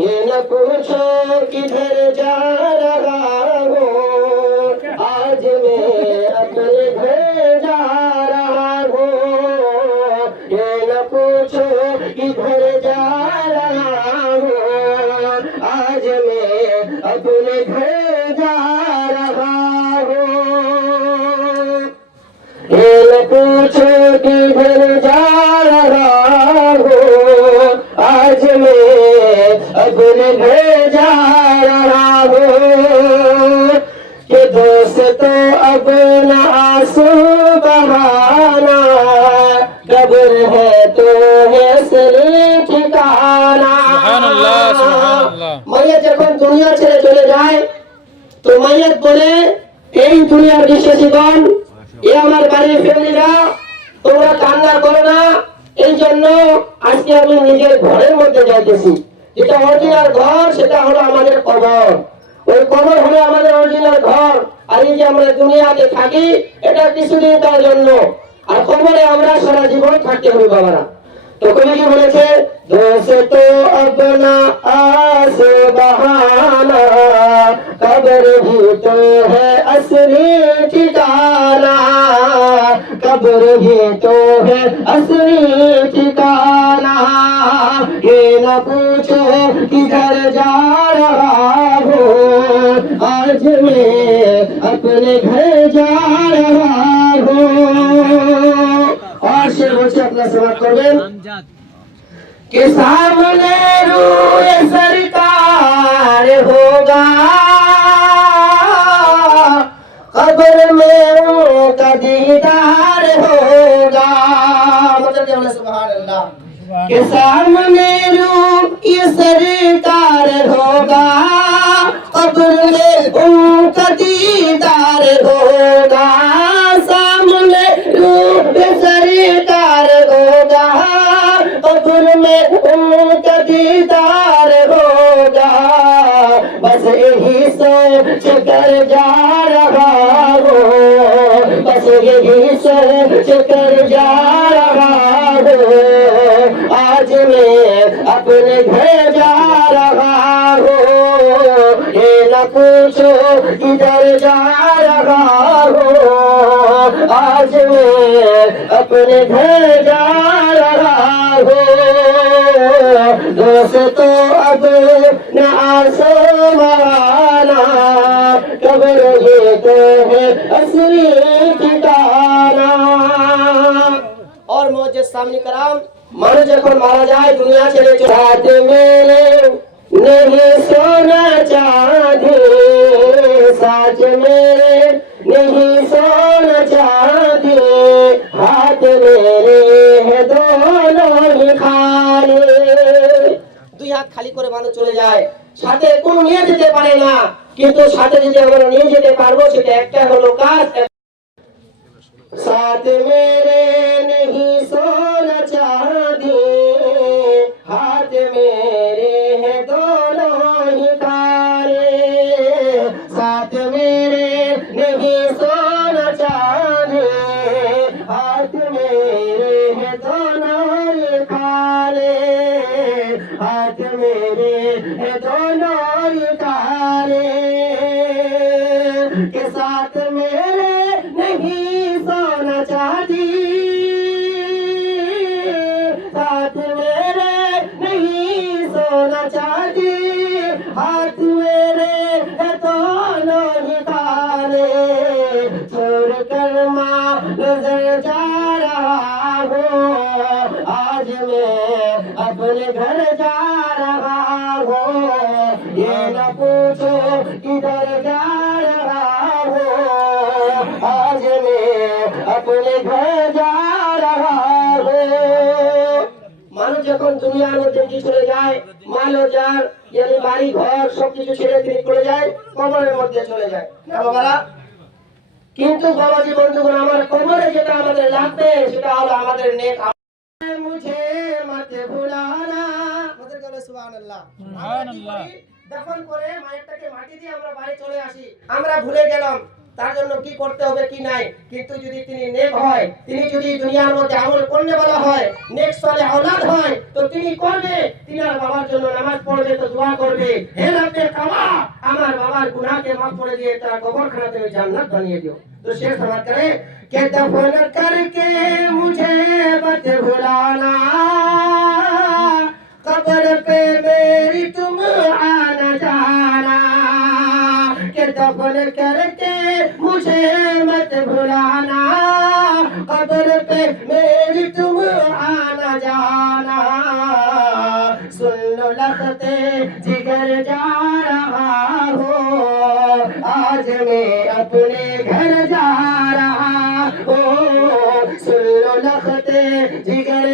ये न पूछो किधर जा रहा हूँ, आज मैं अपने घर जा रहा हूँ। ये न पूछो किधर जा रहा हूँ, आज मैं अपने घर जा रहा हूँ। ये न पूछो किधर जा रहा हूँ, आज मैं अपने घर जा रहा हूँ। कि दोस्त अब न आंसू बहाना, कब्र है तो है असली ठिकाना। মাইয়াত যখন দুনিয়া ছেড়ে চলে যায় তো মাইয়াত বলে, এই দুনিয়ার বিশ্বাসীগণ, এ আমার বাড়ির ফ্যামিলিরা, তোমরা কান্না করো না, এই জন্য আজকে আমি নিজের ঘরের মধ্যে যাইতেছি। যেটা অরিজিনাল ঘর সেটা হলো আমাদের কবর। ওই কবর হলো আমাদের অরিজিনাল ঘর। আর এই যে আমরা দুনিয়াতে থাকি এটা কিছুদিন তার জন্য, আর কবরে আমরা সারা জীবন থাকতে হবে বাবারা। तो कवि जी बोले थे, दोस्त अपना आस बहाना, कब्र भी तो है असली ठिकाना, कब्र भी तो है असली ठिकाना। ये न पूछो किधर जा रहा हूँ, आज मैं अपने घर जा रहा हूँ। और शेर बच्चे अपना समाप्त कर दें कि सामने रूए सरकार होगा, कब्र में उनका दीदार होगा। मतलब क्या बोले सुभान अल्लाह। कि सामने रूए सरकार होगा, कब्र में उनका दीदार होगा। सामने रूए सरकार होगा, कब्र में उनका दीदार होगा। बस यही सोच कर जा रहा हूँ, बस यही सोच कर जा रहा हूँ, आज मैं अपने घर जा रहा हूँ। ये न पूछो किधर जा रहा हूँ, आज मैं अपने घर जा रहा हूँ। दोस्तों अब न आंसू बहाना, कब्र ये तो है असली ठिकाना। और मौजे सामने कराम, मानो যখন মারা যায় দুনিয়া ছেড়ে রাত मेरे नहीं सोना चांदी, साथ मेरे नहीं सोना चांदी, हाथ मेरे है दोनों ही खाली। দুই হাত খালি করে মানুষ চলে যায়, সাথে কোনো নিয়ে যেতে পারে না, কিন্তু সাথে যদি আমরা নিয়ে যেতে পারবো সেটা একটা হলো কাজ। साथ मेरे नहीं सोना चांदी, हाथ मेरे हैं दोनों ही काले। साथ मेरे नहीं सोना चांदी, हाथ मेरे हैं दोनों ही काले, हाथ मेरे हैं दोनों ही काले। के साथ मेरे नहीं सोना चाहती, साथ मेरे नहीं सोना चाहती, हाथ मेरे है दोनों ही काले। छोड़ कर माँ नजर जा रहा हूँ, आज मैं अपने घर जा रहा हूँ। ये न पूछो किधर जा रहा हूँ, आज मैं अपने घर जा रहा हूँ। মানুষ যখন দুনিয়ার মধ্যে কি চলে যায়, মাল যার ইয়ানি বাড়ি ঘর সবকিছু ছেড়ে তিনি চলে যায়, কবরের মধ্যে চলে যায় না বাবারা। কিন্তু বাবাজি বন্ধুগণ, আমার কবরে যেটা আমাদের লাগবে সেটা হলো আমাদের নেক আমল। মুঝে মত ভুলানা, মত বলে সুবহানাল্লাহ। সুবহানাল্লাহ। দফন করে মায়েরটাকে মাটি দিয়ে আমরা বাড়ি চলে আসি, আমরা ভুলে গেলাম তার জন্য কি করতে হবে কি নাই, কিন্তু যদি তিনি নেক হয়, তিনি যদি দুনিয়ার মধ্যে আমল করতে বলা হয়, নেক সালেহ আওলাদ হয়, তো তিনি করবে, তিনি আর বাবার জন্য নামাজ পড়বে, তো দোয়া করবে, হে রব্বে কাবা, আমার বাবার গুনাহকে মাফ করে দিয়ে তার কবরখানা তুমি জান্নাত বানিয়ে দিও। तो शेर समाप्त करें कि दफन करके मुझे मत भुलाना, कब्र पे मेरी तुम आना जाना, कि दफन करके मुझे मत भुलाना, कब्र पे मेरी तुम आना जाना, सुन लो लखते जिगर जा रहा हो, आज मैं अपने घर जा रहा हो, सुन लो लखते जिगर